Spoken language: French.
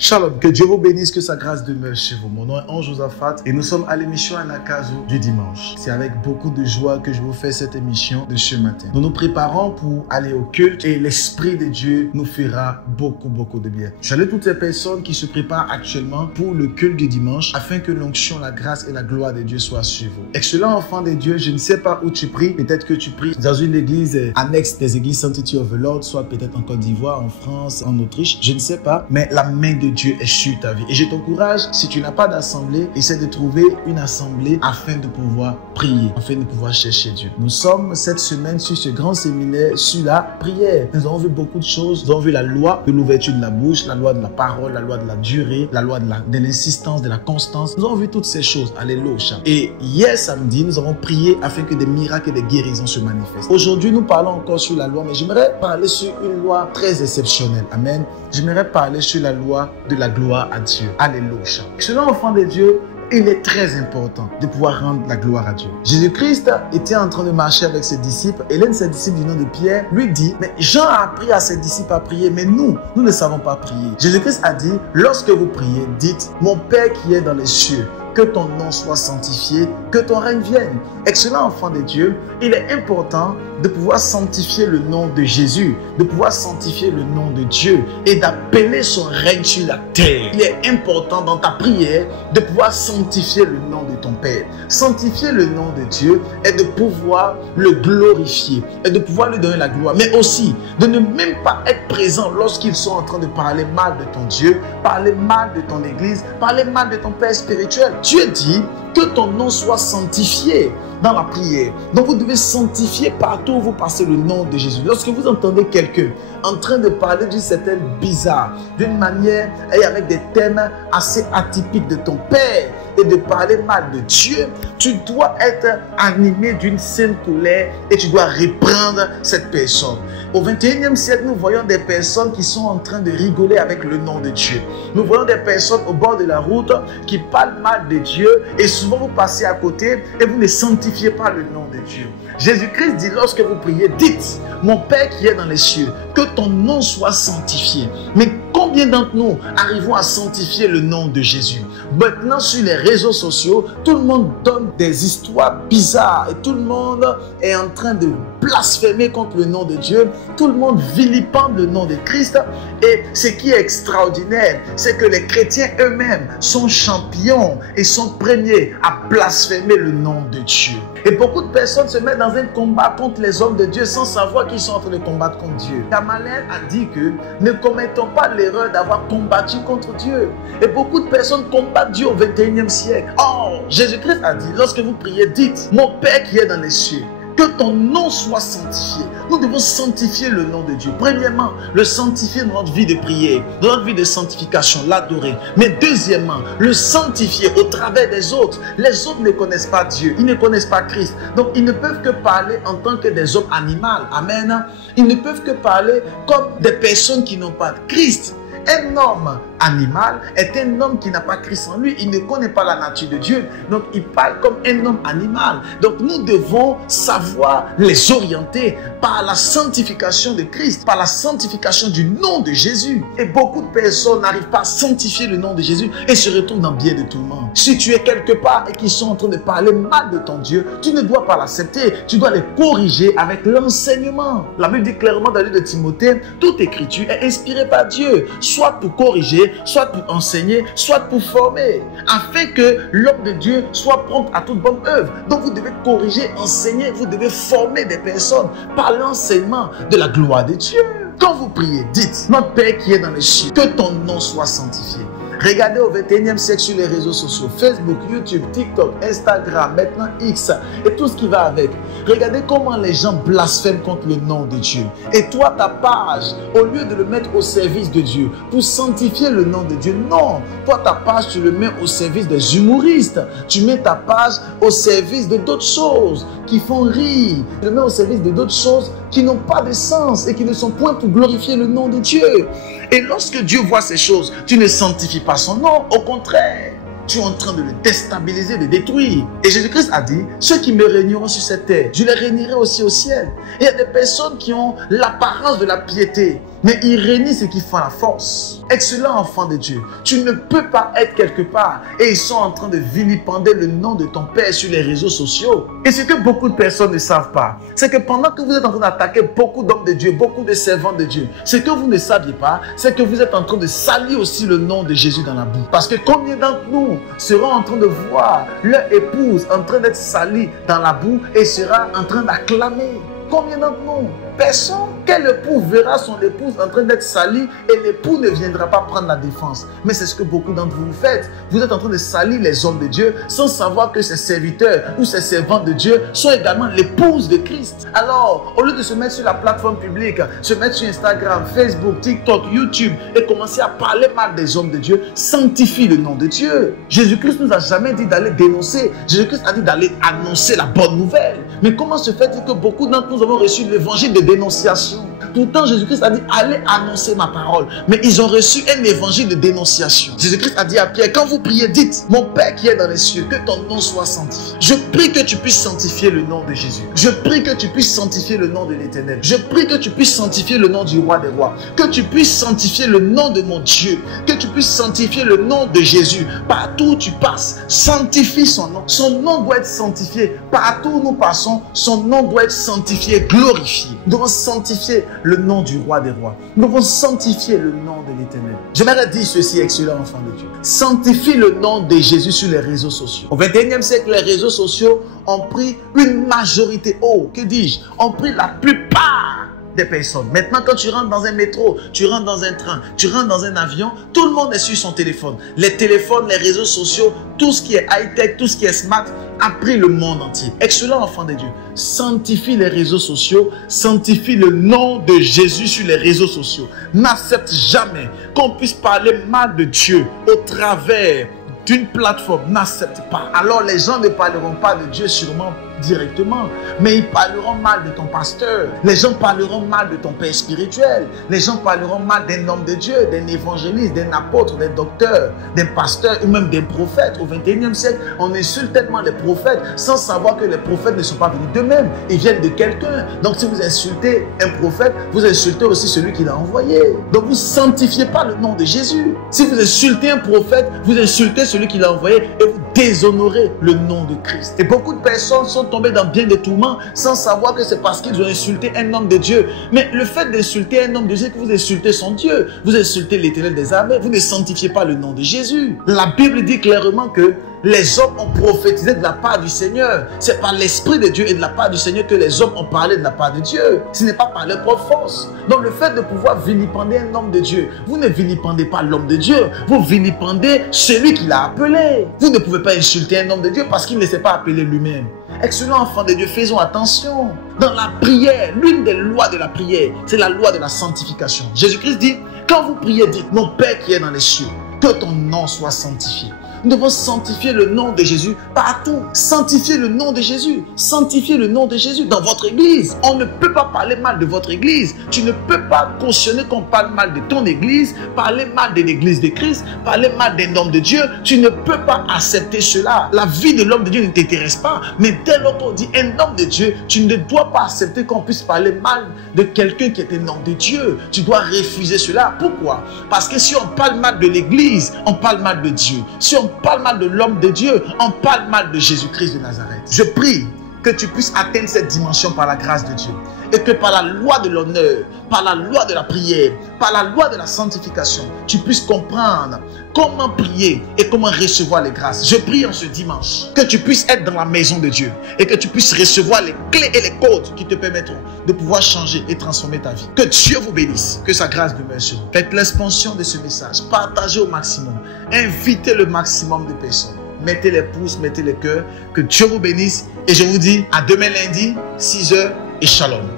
Shalom, que Dieu vous bénisse, que sa grâce demeure chez vous. Mon nom est Ange Josaphat et nous sommes à l'émission Anakazo du dimanche. C'est avec beaucoup de joie que je vous fais cette émission de ce matin. Nous nous préparons pour aller au culte et l'Esprit de Dieu nous fera beaucoup de bien. Je salue toutes ces personnes qui se préparent actuellement pour le culte du dimanche afin que l'onction, la grâce et la gloire de Dieu soient sur vous. Excellent enfant de Dieu, je ne sais pas où tu pries. Peut-être que tu pries dans une église annexe des églises Sanctity of the Lord, soit peut-être en Côte d'Ivoire, en France, en Autriche. Je ne sais pas, mais la main de Dieu est sur ta vie. Et je t'encourage, si tu n'as pas d'assemblée, essaie de trouver une assemblée afin de pouvoir prier, afin de pouvoir chercher Dieu. Nous sommes cette semaine sur ce grand séminaire sur la prière. Nous avons vu beaucoup de choses. Nous avons vu la loi de l'ouverture de la bouche, la loi de la parole, la loi de la durée, la loi de l'insistance, de la constance. Nous avons vu toutes ces choses. Alléluia. Et hier samedi, nous avons prié afin que des miracles et des guérisons se manifestent. Aujourd'hui, nous parlons encore sur la loi, mais j'aimerais parler sur une loi très exceptionnelle. Amen. J'aimerais parler sur la loi de la gloire à Dieu. Alléluia. Selon l'enfant de Dieu, il est très important de pouvoir rendre la gloire à Dieu. Jésus-Christ était en train de marcher avec ses disciples et l'un de ses disciples du nom de Pierre lui dit, mais Jean a appris à ses disciples à prier, mais nous ne savons pas prier. Jésus-Christ a dit, lorsque vous priez, dites, mon Père qui est dans les cieux, que ton nom soit sanctifié, que ton règne vienne. Excellent enfant de Dieu, il est important de pouvoir sanctifier le nom de Jésus, de pouvoir sanctifier le nom de Dieu et d'appeler son règne sur la terre. Il est important dans ta prière de pouvoir sanctifier le nom de ton Père. Sanctifier le nom de Dieu est de pouvoir le glorifier et de pouvoir lui donner la gloire, mais aussi de ne même pas être présent lorsqu'ils sont en train de parler mal de ton Dieu, parler mal de ton église, parler mal de ton Père spirituel. Dieu dit que ton nom soit sanctifié dans la prière. Donc vous devez sanctifier partout où vous passez le nom de Jésus. Lorsque vous entendez quelqu'un en train de parler d'une certaine bizarre, d'une manière et avec des thèmes assez atypiques de ton Père et de parler mal de Dieu, tu dois être animé d'une sainte colère et tu dois reprendre cette personne. Au 21e siècle, nous voyons des personnes qui sont en train de rigoler avec le nom de Dieu. Nous voyons des personnes au bord de la route qui parlent mal de Dieu et souvent vous passez à côté et vous ne sanctifiez pas le nom de Dieu. Jésus-Christ dit, lorsque vous priez, dites, mon Père qui est dans les cieux, que ton nom soit sanctifié. Mais combien d'entre nous arrivons à sanctifier le nom de Jésus? Maintenant, sur les réseaux sociaux, tout le monde donne des histoires bizarres et tout le monde est en train de blasphémer contre le nom de Dieu. Tout le monde vilipende le nom de Christ. Et ce qui est extraordinaire, c'est que les chrétiens eux-mêmes sont champions et sont premiers à blasphémer le nom de Dieu. Et beaucoup de personnes se mettent dans un combat contre les hommes de Dieu sans savoir qu'ils sont en train de combattre contre Dieu. Gamaliel a dit que ne commettons pas l'erreur d'avoir combattu contre Dieu. Et beaucoup de personnes combattent Dieu au 21e siècle. Or, Jésus-Christ a dit, lorsque vous priez, dites, mon Père qui est dans les cieux, que ton nom soit sanctifié. Nous devons sanctifier le nom de Dieu. Premièrement, le sanctifier dans notre vie de prière, dans notre vie de sanctification, l'adorer. Mais deuxièmement, le sanctifier au travers des autres. Les autres ne connaissent pas Dieu, ils ne connaissent pas Christ. Donc, ils ne peuvent que parler en tant que des hommes animaux. Amen. Ils ne peuvent que parler comme des personnes qui n'ont pas de Christ. Un homme animal est un homme qui n'a pas Christ en lui. Il ne connaît pas la nature de Dieu. Donc, il parle comme un homme animal. Donc, nous devons savoir les orienter par la sanctification de Christ, par la sanctification du nom de Jésus. Et beaucoup de personnes n'arrivent pas à sanctifier le nom de Jésus et se retrouvent dans bien de tout le monde. Si tu es quelque part et qu'ils sont en train de parler mal de ton Dieu, tu ne dois pas l'accepter. Tu dois les corriger avec l'enseignement. La Bible dit clairement dans le livre de Timothée, toute écriture est inspirée par Dieu, soit pour corriger, soit pour enseigner, soit pour former, afin que l'homme de Dieu soit prompt à toute bonne œuvre. Donc vous devez corriger, enseigner, vous devez former des personnes par l'enseignement de la gloire de Dieu. Quand vous priez, dites, notre Père qui est dans les cieux, que ton nom soit sanctifié. Regardez au 21e siècle sur les réseaux sociaux, Facebook, YouTube, TikTok, Instagram, maintenant X et tout ce qui va avec. Regardez comment les gens blasphèment contre le nom de Dieu. Et toi, ta page, au lieu de le mettre au service de Dieu, pour sanctifier le nom de Dieu, non. Toi, ta page, tu le mets au service des humoristes. Tu mets ta page au service de d'autres choses qui font rire. Tu le mets au service de d'autres choses qui n'ont pas de sens et qui ne sont point pour glorifier le nom de Dieu. Et lorsque Dieu voit ces choses, tu ne sanctifies pas son nom, au contraire. tu es en train de le déstabiliser, de détruire. Et Jésus-Christ a dit, ceux qui me régneront sur cette terre, je les régnerai aussi au ciel. Et il y a des personnes qui ont l'apparence de la piété, mais ils régnent ce qui font la force. Excellent enfant de Dieu, tu ne peux pas être quelque part et ils sont en train de vilipender le nom de ton Père sur les réseaux sociaux. Et ce que beaucoup de personnes ne savent pas, c'est que pendant que vous êtes en train d'attaquer beaucoup d'hommes de Dieu, beaucoup de servants de Dieu, ce que vous ne saviez pas, c'est que vous êtes en train de salir aussi le nom de Jésus dans la boue. Parce que combien d'entre nous seront en train de voir leur épouse en train d'être salie dans la boue et sera en train d'acclamer? Combien d'entre nous? Personne. Quel époux verra son épouse en train d'être salie et l'époux ne viendra pas prendre la défense? Mais c'est ce que beaucoup d'entre vous faites. Vous êtes en train de salir les hommes de Dieu sans savoir que ces serviteurs ou ces servantes de Dieu sont également l'épouse de Christ. Alors, au lieu de se mettre sur la plateforme publique, se mettre sur Instagram, Facebook, TikTok, YouTube et commencer à parler mal des hommes de Dieu, sanctifie le nom de Dieu. Jésus-Christ nous a jamais dit d'aller dénoncer. Jésus-Christ a dit d'aller annoncer la bonne nouvelle. Mais comment se fait-il que beaucoup d'entre nous avons reçu l'évangile de dénonciation? Pourtant, Jésus-Christ a dit, allez annoncer ma parole. Mais ils ont reçu un évangile de dénonciation. Jésus-Christ a dit à Pierre, quand vous priez, dites, mon Père qui est dans les cieux, que ton nom soit sanctifié. Je prie que tu puisses sanctifier le nom de Jésus. Je prie que tu puisses sanctifier le nom de l'Éternel. Je prie que tu puisses sanctifier le nom du roi des rois. Que tu puisses sanctifier le nom de mon Dieu. Que tu puisses sanctifier le nom de Jésus. Partout où tu passes, sanctifie son nom. Son nom doit être sanctifié. Partout où nous passons, son nom doit être sanctifié, glorifié. Nous devons sanctifier le nom du roi des rois. Nous devons sanctifier le nom de l'Éternel. J'aimerais dire ceci, excellent enfant de Dieu. Sanctifie le nom de Jésus sur les réseaux sociaux. Au 21e siècle, les réseaux sociaux ont pris une majorité, que dis-je, ont pris la plupart des personnes. Maintenant, quand tu rentres dans un métro, tu rentres dans un train, tu rentres dans un avion, tout le monde est sur son téléphone. Les téléphones, les réseaux sociaux, tout ce qui est high-tech, tout ce qui est smart, a pris le monde entier. Excellent enfant de Dieu, sanctifie les réseaux sociaux, sanctifie le nom de Jésus sur les réseaux sociaux. N'accepte jamais qu'on puisse parler mal de Dieu au travers d'une plateforme. N'accepte pas. Alors les gens ne parleront pas de Dieu sûrement directement, mais ils parleront mal de ton pasteur. Les gens parleront mal de ton père spirituel. Les gens parleront mal d'un homme de Dieu, d'un évangéliste, d'un apôtre, d'un docteur, d'un pasteur ou même d'un prophète. Au 21e siècle, on insulte tellement les prophètes sans savoir que les prophètes ne sont pas venus d'eux-mêmes. Ils viennent de quelqu'un. Donc si vous insultez un prophète, vous insultez aussi celui qui l'a envoyé. Donc vous ne sanctifiez pas le nom de Jésus. Si vous insultez un prophète, vous insultez celui qui l'a envoyé et vous déshonorez le nom de Christ. Et beaucoup de personnes sont tombés dans bien des tourments sans savoir que c'est parce qu'ils ont insulté un homme de Dieu. Mais le fait d'insulter un homme de Dieu, c'est que vous insultez son Dieu. Vous insultez l'Éternel des armées. Vous ne sanctifiez pas le nom de Jésus. La Bible dit clairement que les hommes ont prophétisé de la part du Seigneur. C'est par l'Esprit de Dieu et de la part du Seigneur que les hommes ont parlé de la part de Dieu. Ce n'est pas par leur propre force. Donc le fait de pouvoir vilipender un homme de Dieu, vous ne vilipendez pas l'homme de Dieu, vous vilipendez celui qui l'a appelé. Vous ne pouvez pas insulter un homme de Dieu parce qu'il ne s'est pas appelé lui-même. Excellent enfant de Dieu, faisons attention. Dans la prière, l'une des lois de la prière, c'est la loi de la sanctification. Jésus-Christ dit, quand vous priez, dites, mon Père qui est dans les cieux, que ton nom soit sanctifié. Nous devons sanctifier le nom de Jésus partout. Sanctifier le nom de Jésus. Sanctifier le nom de Jésus dans votre église. On ne peut pas parler mal de votre église. Tu ne peux pas cautionner qu'on parle mal de ton église, parler mal de l'église de Christ, parler mal d'un homme de Dieu. Tu ne peux pas accepter cela. La vie de l'homme de Dieu ne t'intéresse pas. Mais dès lors qu'on dit un homme de Dieu, tu ne dois pas accepter qu'on puisse parler mal de quelqu'un qui est un homme de Dieu. Tu dois refuser cela. Pourquoi? Parce que si on parle mal de l'église, on parle mal de Dieu. Si on parle mal de l'homme de Dieu, on parle mal de Jésus-Christ de Nazareth. Je prie que tu puisses atteindre cette dimension par la grâce de Dieu. Et que par la loi de l'honneur, par la loi de la prière, par la loi de la sanctification, tu puisses comprendre comment prier et comment recevoir les grâces. Je prie en ce dimanche que tu puisses être dans la maison de Dieu et que tu puisses recevoir les clés et les codes qui te permettront de pouvoir changer et transformer ta vie. Que Dieu vous bénisse, que sa grâce demeure sur vous. Faites l'expansion de ce message, partagez au maximum, invitez le maximum de personnes. Mettez les pouces, mettez les cœurs. Que Dieu vous bénisse. Et je vous dis à demain lundi, 6 h et shalom.